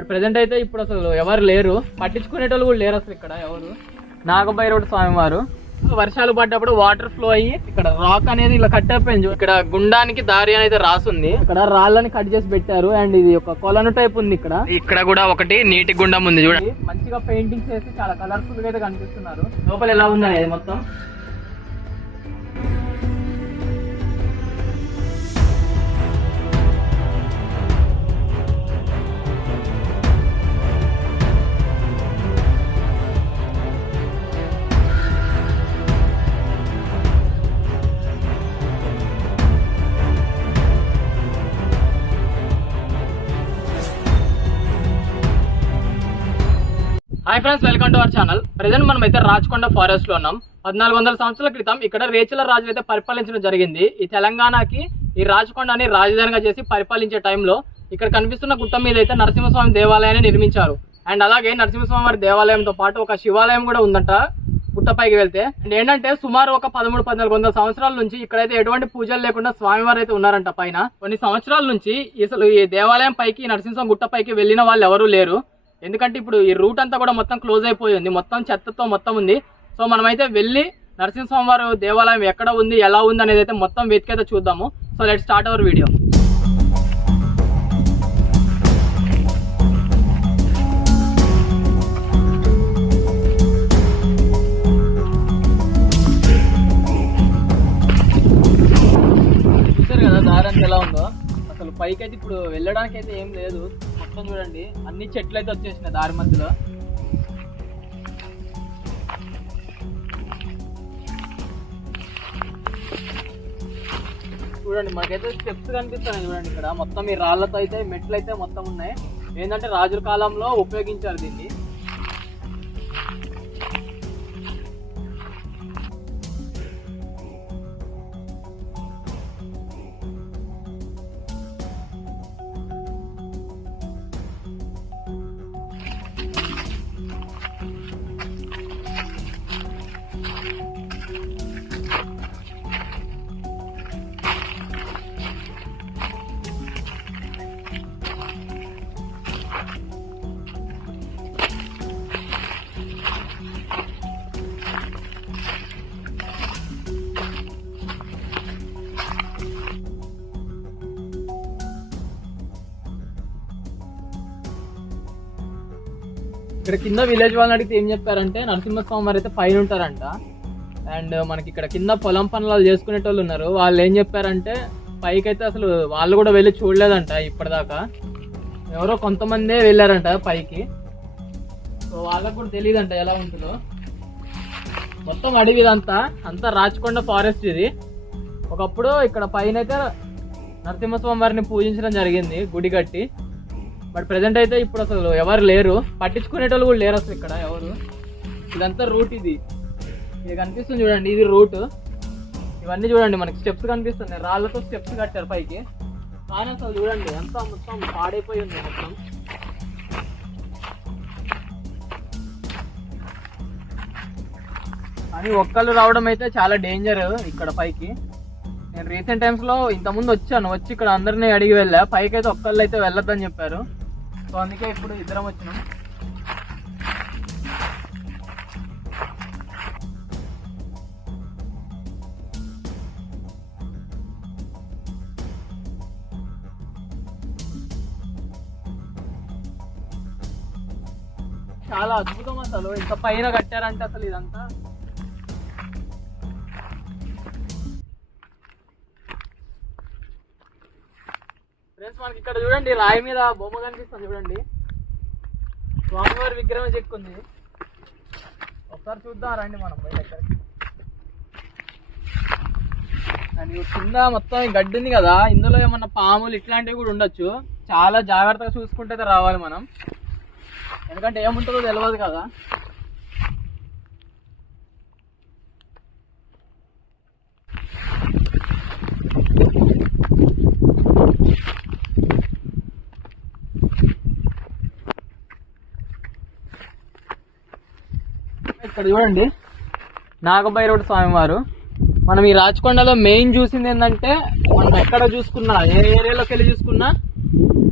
But present అయితే ఇప్పుడు అసలు ఎవరు లేరు. పట్టించుకునేటోళ్ళు కూడా లేరు అసలు ఇక్కడ ఎవరు. నాగభైరవుడు స్వామి వారు వర్షాలు పడ్డప్పుడు వాటర్ ఫ్లో అయ్యి ఇక్కడ రాక్ అనేది ఇలా కట్ అయిపోయింది. ఇక్కడ గుండానికి దారి అనేది రాసుంది. ఇక్కడ రాళ్ళని కట్ చేసి పెట్టారు. అండ్ ఇది ఒక కొలను టైప్ ఉంది ఇక్కడ. ఇక్కడ కూడా ఒకటి నీటి గుండం ఉంది చూడండి. మంచిగా పెయింటింగ్స్ వేసి చాలా కలర్ఫుల్గా అయితే కనిపిస్తున్నారు. లోపల ఎలా ఉంది అనేది మొత్తం? Hi friends welcome to our channel present మనం అయితే రాచకొండ ఫారెస్ట్లో ఉన్నాం. పద్నాలుగు వందల సంవత్సరాల క్రితం ఇక్కడ రేచుల రాజు అయితే పరిపాలించడం జరిగింది. ఈ తెలంగాణకి ఈ రాచకొండని రాజధానిగా చేసి పరిపాలించే టైంలో ఇక్కడ కనిపిస్తున్న గుట్ట మీద అయితే నరసింహస్వామి దేవాలయాన్ని నిర్మించారు. అండ్ అలాగే నరసింహస్వామి వారి దేవాలయంతో పాటు ఒక శివాలయం కూడా ఉందంట గుట్టపైకి వెళ్తే. అండ్ ఏంటంటే సుమారు ఒక పదమూడు పద్నాలుగు వందల సంవత్సరాల నుంచి ఇక్కడైతే ఎటువంటి పూజలు లేకుండా స్వామివారు అయితే ఉన్నారంట పైన. కొన్ని సంవత్సరాల నుంచి అసలు ఈ దేవాలయం పైకి నరసింహస్వామి గుట్ట పైకి వెళ్ళిన వాళ్ళు ఎవరూ లేరు. ఎందుకంటే ఇప్పుడు ఈ రూట్ అంతా కూడా మొత్తం క్లోజ్ అయిపోయింది మొత్తం చెత్తతో మొత్తం ఉంది. సో మనమైతే వెళ్ళి నరసింహస్వామివారు దేవాలయం ఎక్కడ ఉంది ఎలా ఉంది అనేది అయితే మొత్తం వెతికైతే చూద్దాము. So let start our video చూసారు కదా దారి ఎలా ఉందో? పైకి అయితే ఇప్పుడు వెళ్ళడానికి అయితే ఏం లేదు. మొత్తం చూడండి అన్ని చెట్లు అయితే వచ్చేసినాయి దారి మధ్యలో. చూడండి మనకైతే స్టెప్స్ కనిపిస్తున్నాయి చూడండి ఇక్కడ. మొత్తం ఈ రాళ్ళతో అయితే మెట్లు అయితే మొత్తం ఉన్నాయి. ఏంటంటే రాజుల కాలంలో ఉపయోగించారు దీన్ని. ఇక్కడ కింద విలేజ్ వాళ్ళని అడిగితే ఏం చెప్పారంటే నరసింహస్వామి వారు అయితే పైన ఉంటారంట. అండ్ మనకి ఇక్కడ కింద పొలం పనులు చేసుకునేటోళ్ళు ఉన్నారు. వాళ్ళు ఏం చెప్పారంటే పైకి అయితే అసలు వాళ్ళు కూడా వెళ్ళి చూడలేదంట ఇప్పటిదాకా. ఎవరో కొంతమందే వెళ్ళారంట పైకి. సో వాళ్ళకు కూడా తెలియదంట ఎలా ఉంటుందో. మొత్తం అడవి ఇదంతా. అంతా రాచకొండ ఫారెస్ట్ ఇది. ఒకప్పుడు ఇక్కడ పైన అయితే నరసింహస్వామి వారిని పూజించడం జరిగింది గుడి కట్టి. బట్ ప్రెసెంట్ అయితే ఇప్పుడు అసలు ఎవరు లేరు. పట్టించుకునేటోళ్ళు కూడా లేరు అసలు ఇక్కడ ఎవరు. ఇదంతా రూట్ ఇది. ఇది కనిపిస్తుంది చూడండి ఇది రూట్ ఇవన్నీ చూడండి మనకి స్టెప్స్ కనిపిస్తున్నాయి. రాళ్ళతో స్టెప్స్ కట్టారు పైకి. కానీ అసలు చూడండి ఎంత మొత్తం పాడైపోయి ఉంది మొత్తం. కానీ ఒక్కళ్ళు రావడం అయితే చాలా డేంజర్ ఇక్కడ పైకి. నేను రీసెంట్ టైమ్స్లో ఇంతకుముందు వచ్చాను. వచ్చి ఇక్కడ అందరినీ అడిగి వెళ్ళా. పైకి అయితే ఒక్కళ్ళు అయితే వెళ్ళొద్దని చెప్పారు. సో అందుకే ఇప్పుడు ఇద్దరం వచ్చినాం. చాలా అద్భుతం అసలు ఇంత పైన కట్టారంటే అసలు ఇదంతా ఫ్రెండ్స్ మనకి ఇక్కడ చూడండి రాయి మీద బొమ్మ కనిపిస్తుంది చూడండి. స్వామివారి విగ్రహం చెక్కుంది. ఒకసారి చూద్దాం రండి మనం బయట ఎక్కడికి. కింద మొత్తం గడ్డి ఉంది కదా ఇందులో ఏమన్నా పాములు ఇట్లాంటివి కూడా ఉండొచ్చు. చాలా జాగ్రత్తగా చూసుకుంటే అయితే రావాలి మనం. ఎందుకంటే ఏముంటుందో తెలియదు కదా. ఇక్కడ చూడండి. నాగభైరవుడు స్వామివారు. మనం ఈ రాచకొండలో మెయిన్ చూసింది ఏంటంటే మనం ఎక్కడ చూసుకున్నా ఏ ఏరియాలోకి వెళ్ళి చూసుకున్నా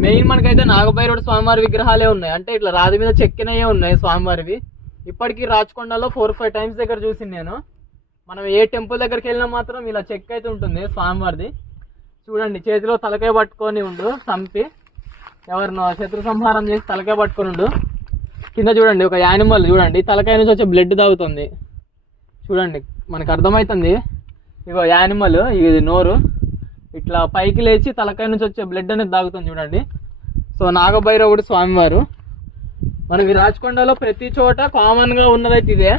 మెయిన్ మనకైతే నాగభైరవుడు స్వామివారి విగ్రహాలే ఉన్నాయి. అంటే ఇట్లా రాతి మీద చెక్కినయే ఉన్నాయి స్వామివారివి. ఇప్పటికీ రాచకొండలో ఫోర్ ఫైవ్ టైమ్స్ దగ్గర చూసింది నేను. మనం ఏ టెంపుల్ దగ్గరికి వెళ్ళినా మాత్రం ఇలా చెక్ అయితే ఉంటుంది స్వామివారిది. చూడండి చేతిలో తలకాయ పట్టుకొని ఉండు చంపి. ఎవరినో శత్రు సంహారం చేసి తలకాయ పట్టుకొని ఉండు. కింద చూడండి ఒక యానిమల్ చూడండి. తలకాయ నుంచి వచ్చే బ్లడ్ తాగుతుంది. చూడండి మనకు అర్థమవుతుంది ఇగో యానిమల్ ఇది నోరు. ఇట్లా పైకి లేచి తలకాయ నుంచి వచ్చే బ్లడ్ అనేది తాగుతుంది చూడండి. సో నాగభైరవుడు స్వామివారు. మనకి రాచకొండలో ప్రతి చోట కామన్గా ఉన్నదైతే ఇదే.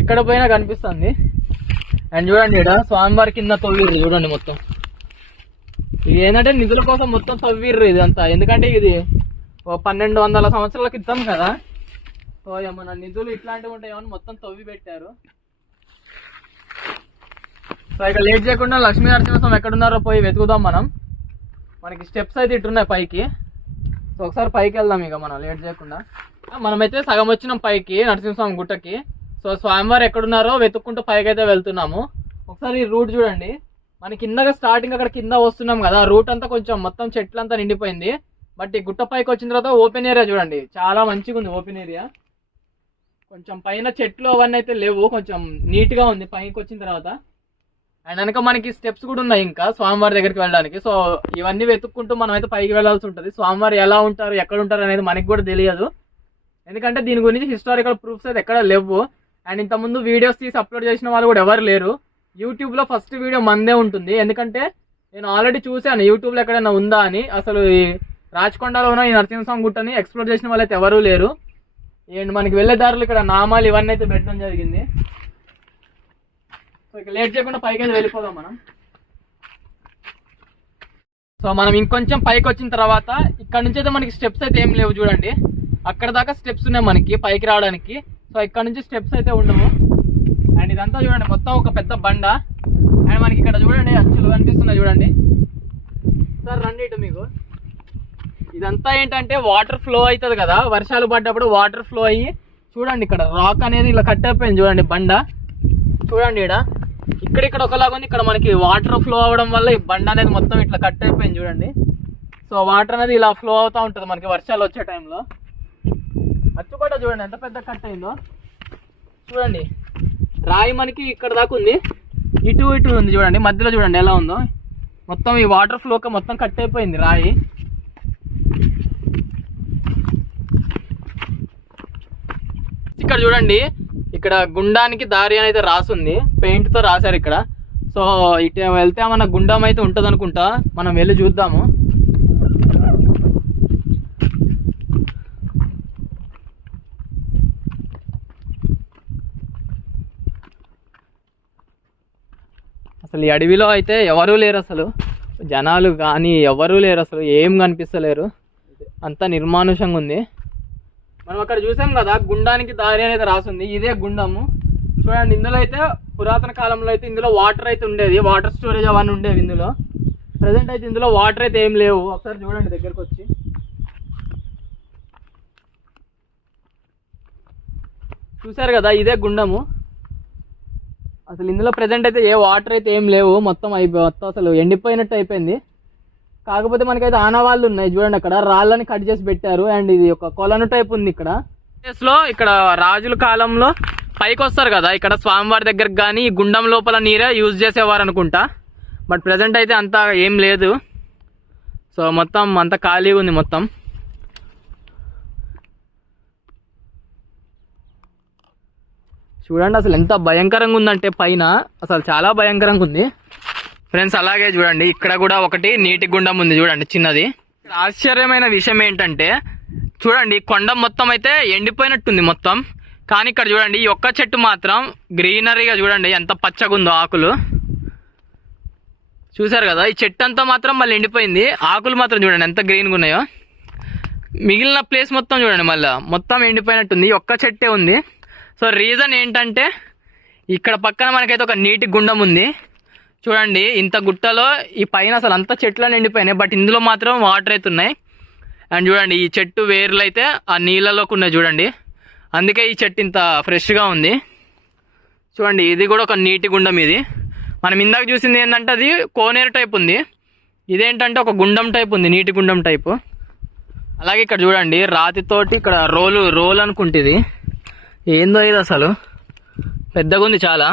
ఎక్కడ పోయినా కనిపిస్తుంది. అండ్ చూడండి ఇక్కడ స్వామివారి కింద తవ్విర్రు చూడండి మొత్తం. ఇది ఏంటంటే నిధుల కోసం మొత్తం తవ్విర్రు ఇదంతా. ఎందుకంటే ఇది ఓ పన్నెండు వందల సంవత్సరాల క్రితం కదా. సో ఏమన్నా నిధులు ఇట్లాంటివి ఉంటాయేమని మొత్తం తవ్వి పెట్టారు. సో ఇక లేట్ చేయకుండా లక్ష్మీ నరసింహస్వామి ఎక్కడున్నారో పోయి వెతుకుదాం మనం. మనకి స్టెప్స్ అయితే ఇట్టున్నాయి పైకి. సో ఒకసారి పైకి వెళ్దాం ఇక మనం లేట్ చేయకుండా. మనమైతే సగం వచ్చినాం పైకి నరసింహస్వామి గుట్టకి. సో స్వామివారు ఎక్కడున్నారో వెతుక్కుంటూ పైకి అయితే వెళ్తున్నాము. ఒకసారి ఈ రూట్ చూడండి. మనకి కిందగా స్టార్టింగ్ అక్కడ కింద వస్తున్నాం కదా రూట్ అంతా కొంచెం మొత్తం చెట్లంతా నిండిపోయింది. బట్ ఈ గుట్ట పైకి వచ్చిన తర్వాత ఓపెన్ ఏరియా చూడండి. చాలా మంచిగా ఉంది ఓపెన్ ఏరియా. కొంచెం పైన చెట్లు అవన్నీ అయితే లేవు. కొంచెం నీట్గా ఉంది పైకి వచ్చిన తర్వాత. అండ్ వెనక మనకి స్టెప్స్ కూడా ఉన్నాయి ఇంకా స్వామివారి దగ్గరికి వెళ్ళడానికి. సో ఇవన్నీ వెతుక్కుంటూ మనం అయితే పైకి వెళ్ళాల్సి ఉంటుంది. స్వామివారు ఎలా ఉంటారు ఎక్కడ ఉంటారు అనేది మనకి కూడా తెలియదు. ఎందుకంటే దీని గురించి హిస్టారికల్ ప్రూఫ్స్ అయితే ఎక్కడ లేవు. అండ్ ఇంతకుముందు వీడియోస్ తీసి అప్లోడ్ చేసిన వాళ్ళు కూడా ఎవరు లేరు. యూట్యూబ్లో ఫస్ట్ వీడియో మందే ఉంటుంది. ఎందుకంటే నేను ఆల్రెడీ చూశాను. యూట్యూబ్లో ఎక్కడైనా ఉందా అని. అసలు ఈ రాచకొండలో ఉన్న ఈ నరసింహస్వామి గుట్టని ఎక్స్ప్లోర్ చేసిన వాళ్ళు అయితే ఎవరూ లేరు. అండ్ మనకి వెళ్ళే దారులు ఇక్కడ నామాలు ఇవన్నీ అయితే పెట్టడం జరిగింది. సో ఇక లేట్ చేయకుండా పైకి అయితే వెళ్ళిపోదాం మనం. సో మనం ఇంకొంచెం పైకి వచ్చిన తర్వాత ఇక్కడ నుంచి అయితే మనకి స్టెప్స్ అయితే ఏం లేవు చూడండి. అక్కడ దాకా స్టెప్స్ ఉన్నాయి మనకి పైకి రావడానికి. సో ఇక్కడ నుంచి స్టెప్స్ అయితే ఉండవు. అండ్ ఇదంతా చూడండి మొత్తం ఒక పెద్ద బండ. అండ్ మనకి ఇక్కడ చూడండి అచ్చులు కనిపిస్తున్నాయి చూడండి. సార్ రండి ఇటు మీకు. ఇదంతా ఏంటంటే వాటర్ ఫ్లో అవుతుంది కదా. వర్షాలు పడ్డప్పుడు వాటర్ ఫ్లో అయ్యి చూడండి ఇక్కడ రాక్ అనేది ఇలా కట్ అయిపోయింది చూడండి బండ. చూడండి ఇక్కడ ఇక్కడ ఇక్కడ ఒకలాగా ఉంది. ఇక్కడ మనకి వాటర్ ఫ్లో అవ్వడం వల్ల ఈ బండ అనేది మొత్తం ఇట్లా కట్ అయిపోయింది చూడండి. సో వాటర్ అనేది ఇలా ఫ్లో అవుతూ ఉంటుంది మనకి వర్షాలు వచ్చే టైంలో అచ్చుకోట చూడండి ఎంత పెద్ద కట్ అయిందో. చూడండి. రాయి మనకి ఇక్కడ దాకా ఉంది. ఇటు ఇటు ఉంది చూడండి. మధ్యలో చూడండి ఎలా ఉందో. మొత్తం ఈ వాటర్ ఫ్లోకి మొత్తం కట్ అయిపోయింది రాయి. ఇక్కడ చూడండి ఇక్కడ గుండానికి దారి అని అయితే రాసుంది. పెయింట్తో రాశారు ఇక్కడ. సో ఇటు వెళ్తే మన గుండం అయితే ఉంటుంది అనుకుంటా మనం వెళ్ళి చూద్దాము. అసలు ఈ అడవిలో అయితే ఎవరూ లేరు అసలు. జనాలు కానీ ఎవరూ లేరు అసలు. ఏం కనిపిస్తలేరు. అంతా నిర్మానుషంగా ఉంది. మనం అక్కడ చూసాం కదా గుండానికి దారి అనేది రాసింది. ఇదే గుండము. చూడండి ఇందులో అయితే పురాతన కాలంలో అయితే ఇందులో వాటర్ అయితే ఉండేది. వాటర్ స్టోరేజ్ అవన్నీ ఉండేవి ఇందులో. ప్రజెంట్ అయితే ఇందులో వాటర్ అయితే ఏం లేవు. ఒకసారి చూడండి దగ్గరకు వచ్చి చూసారు కదా ఇదే గుండము. అసలు ఇందులో ప్రజెంట్ అయితే ఏ వాటర్ అయితే ఏం లేవు. మొత్తం అయిపో మొత్తం అసలు ఎండిపోయినట్టు అయిపోయింది. కాకపోతే మనకైతే ఆనవాళ్ళు ఉన్నాయి. చూడండి అక్కడ రాళ్ళని కట్ చేసి పెట్టారు. అండ్ ఇది ఒక కొలను టైప్ ఉంది ఇక్కడ. లో ఇక్కడ రాజుల కాలంలో పైకి వస్తారు కదా. ఇక్కడ స్వామివారి దగ్గరకు కానీ ఈ గుండం లోపల నీరే యూజ్ చేసేవారు అనుకుంటా. బట్ ప్రజెంట్ అయితే అంతా ఏం లేదు. సో మొత్తం అంతా ఖాళీగా ఉంది మొత్తం. చూడండి అసలు ఎంత భయంకరంగా ఉందంటే పైన. అసలు చాలా భయంకరంగా ఉంది. ఫ్రెండ్స్ అలాగే చూడండి. ఇక్కడ కూడా ఒకటి నీటి గుండం ఉంది చూడండి చిన్నది. ఆశ్చర్యమైన విషయం ఏంటంటే చూడండి కొండ మొత్తం అయితే ఎండిపోయినట్టుంది మొత్తం. కానీ ఇక్కడ చూడండి ఈ ఒక్క చెట్టు మాత్రం గ్రీనరీగా చూడండి ఎంత పచ్చగా ఉందో ఆకులు. చూసారు కదా ఈ చెట్టు అంతా మాత్రం మళ్ళీ ఎండిపోయింది. ఆకులు మాత్రం చూడండి ఎంత గ్రీన్గా ఉన్నాయో. మిగిలిన ప్లేస్ మొత్తం చూడండి మళ్ళీ. మొత్తం ఎండిపోయినట్టుంది. ఈ ఒక్క చెట్టే ఉంది. సో రీజన్ ఏంటంటే ఇక్కడ పక్కన మనకైతే ఒక నీటి గుండం ఉంది. చూడండి ఇంత గుట్టలో ఈ పైన అసలు అంత చెట్లు నిండిపోయినాయి బట్ ఇందులో మాత్రం వాటర్ అవుతున్నాయి అండ్ చూడండి ఈ చెట్టు వేర్లు అయితే ఆ నీళ్ళలోకి ఉన్నాయి చూడండి. అందుకే ఈ చెట్టు ఇంత ఫ్రెష్గా ఉంది. చూడండి ఇది కూడా ఒక నీటి గుండం ఇది. మనం ఇందాక చూసింది ఏంటంటే అది కోనేరు టైప్ ఉంది. ఇదేంటంటే ఒక గుండం టైప్ ఉంది నీటి గుండం టైపు అలాగే ఇక్కడ చూడండి రాతితోటి ఇక్కడ రోలు రోల్ అనుకుంటుంది ఏందో ఇది అసలు. పెద్దగా ఉంది చాలా.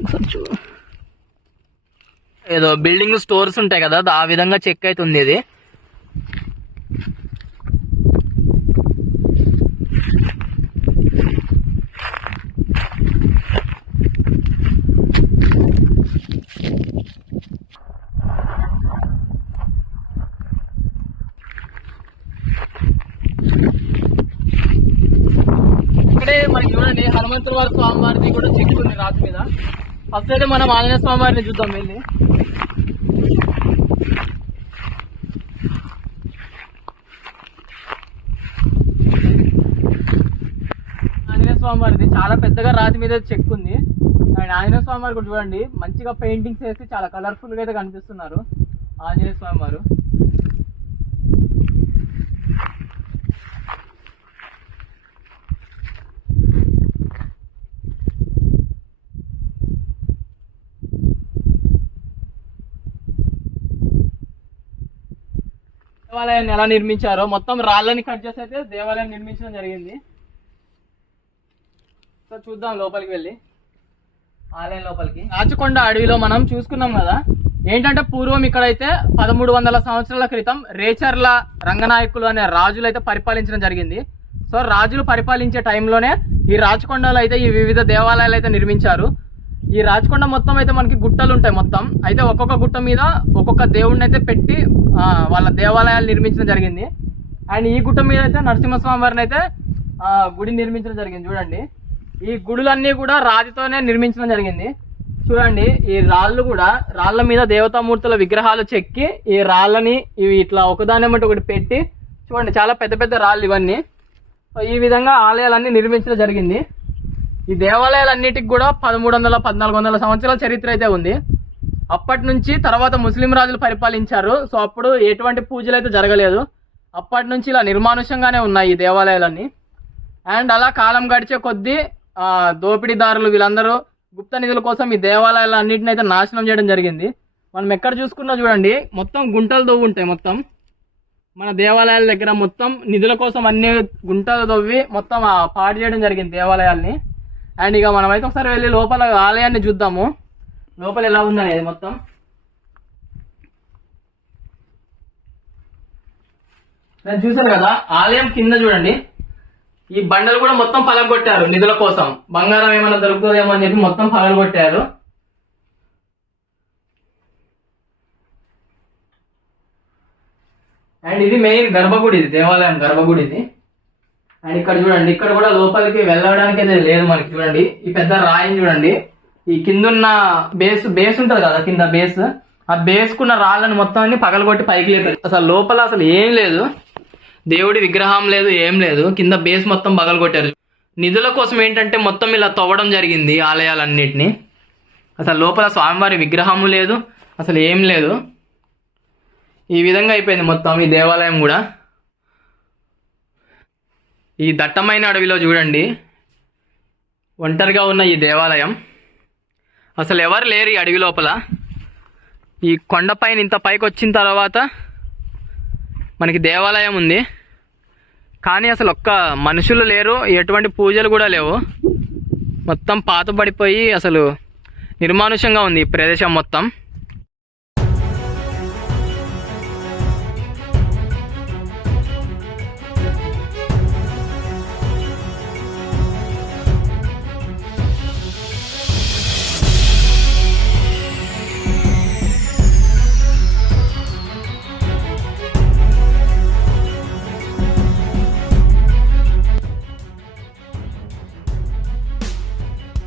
ఒకసారి ఏదో బిల్డింగ్ స్టోర్స్ ఉంటాయి కదా ఆ విధంగా చెక్ అవుతుంది ఇది. ఇక్కడే మనకి చూడండి హనుమంతుల వారి స్వామివారిది కూడా చెక్ ఉంది రాతి మీద. ఫస్ట్ అయితే మనం ఆంజనేయ స్వామి వారిని చూద్దాం వెళ్ళి. ఆంజనేయ స్వామి వారిది చాలా పెద్దగా రాతి మీద చెక్ ఉంది. అండ్ ఆంజనేయ స్వామి వారు కూడా చూడండి మంచిగా పెయింటింగ్స్ వేసి చాలా కలర్ఫుల్గా అయితే కనిపిస్తున్నారు. ఆంజనేయ స్వామి వారు. దేవాలయాన్ని ఎలా నిర్మించారో మొత్తం రాళ్ళని కట్ చేసి అయితే దేవాలయం నిర్మించడం జరిగింది. సో చూద్దాం లోపలికి వెళ్ళి. ఆలయం లోపలికి. రాచకొండ అడవిలో మనం చూసుకున్నాం కదా ఏంటంటే పూర్వం ఇక్కడైతే పదమూడు వందల సంవత్సరాల క్రితం రేచర్ల రంగనాయకులు అనే రాజులు అయితే పరిపాలించడం జరిగింది. సో రాజులు పరిపాలించే టైంలోనే ఈ రాచకొండలో అయితే ఈ వివిధ దేవాలయాలు అయితే నిర్మించారు. ఈ రాజకొండ మొత్తం అయితే మనకి గుట్టలు ఉంటాయి మొత్తం. అయితే ఒక్కొక్క గుట్ట మీద ఒక్కొక్క దేవుడిని అయితే పెట్టి వాళ్ళ దేవాలయాలు నిర్మించడం జరిగింది. అండ్ ఈ గుట్ట మీద అయితే నరసింహస్వామి వారిని అయితే గుడి నిర్మించడం జరిగింది. చూడండి. ఈ గుడులన్నీ కూడా రాతితోనే నిర్మించడం జరిగింది. చూడండి ఈ రాళ్ళు కూడా రాళ్ళ మీద దేవతామూర్తుల విగ్రహాలు చెక్కి ఈ రాళ్ళని ఇవి ఇట్లా ఒకదాని ఒకటి పెట్టి చూడండి చాలా పెద్ద పెద్ద రాళ్ళు ఇవన్నీ. ఈ విధంగా ఆలయాలన్నీ నిర్మించడం జరిగింది. ఈ దేవాలయాలన్నిటికి కూడా పదమూడు వందల పద్నాలుగు వందల సంవత్సరాల చరిత్ర అయితే ఉంది. అప్పటి నుంచి తర్వాత ముస్లిం రాజులు పరిపాలించారు. సో అప్పుడు ఎటువంటి పూజలు అయితే జరగలేదు. అప్పటి నుంచి ఇలా నిర్మానుషంగానే ఉన్నాయి ఈ దేవాలయాలన్నీ. అండ్ అలా కాలం గడిచే కొద్దీ దోపిడీదారులు వీళ్ళందరూ గుప్త నిధుల కోసం ఈ దేవాలయాలన్నింటిని అయితే నాశనం చేయడం జరిగింది. మనం ఎక్కడ చూసుకున్నా చూడండి మొత్తం గుంటలు దొవ్వు ఉంటాయి మొత్తం. మన దేవాలయాల దగ్గర మొత్తం నిధుల కోసం అన్ని గుంటలు తవ్వి మొత్తం పాడు చేయడం జరిగింది దేవాలయాల్ని. అండ్ ఇక మనమైతే ఒకసారి వెళ్ళి లోపల ఆలయాన్ని చూద్దాము. లోపల ఎలా ఉందనేది మొత్తం. నేను చూసాను కదా ఆలయం కింద చూడండి. ఈ బండలు కూడా మొత్తం పగలగొట్టారు నిధుల కోసం. బంగారం ఏమైనా దొరుకుతుందేమో అని చెప్పి మొత్తం పగలగొట్టారు. అండ్ ఇది మెయిన్ గర్భగుడి ఇది దేవాలయం గర్భగుడి ఇది అండ్ ఇక్కడ చూడండి ఇక్కడ కూడా లోపలికి వెళ్ళడానికి అయితే లేదు మనకి చూడండి. ఈ పెద్ద రాయిని చూడండి. ఈ కిందున్న బేస్ బేస్ ఉంటుంది కదా కింద బేస్ ఆ బేస్కున్న రాళ్ళను రాళ్ళని మొత్తం అన్ని పగలగొట్టి పైకి లేదు అసలు లోపల అసలు ఏం లేదు. దేవుడి విగ్రహం లేదు ఏం లేదు. కింద బేస్ మొత్తం పగలగొట్టారు. నిధుల కోసం ఏంటంటే మొత్తం ఇలా తవ్వడం జరిగింది ఆలయాలన్నిటిని. అసలు లోపల స్వామివారి విగ్రహము లేదు అసలు ఏం లేదు. ఈ విధంగా అయిపోయింది మొత్తం ఈ దేవాలయం కూడా. ఈ దట్టమైన అడవిలో చూడండి. ఒంటరిగా ఉన్న ఈ దేవాలయం. అసలు ఎవరు లేరు ఈ అడవి లోపల. ఈ కొండపైన ఇంత పైకి వచ్చిన తర్వాత మనకి దేవాలయం ఉంది. కానీ అసలు ఒక్క మనుషులు లేరు ఎటువంటి పూజలు కూడా లేవు. మొత్తం పాతబడిపోయి అసలు నిర్మానుషంగా ఉంది ఈ ప్రదేశం మొత్తం.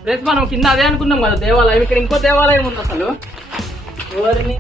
రేపు మనం కింద అదే అనుకున్నాం కదా దేవాలయం. ఇక్కడ ఇంకో దేవాలయం ఉంది అసలు. ఎవరిని?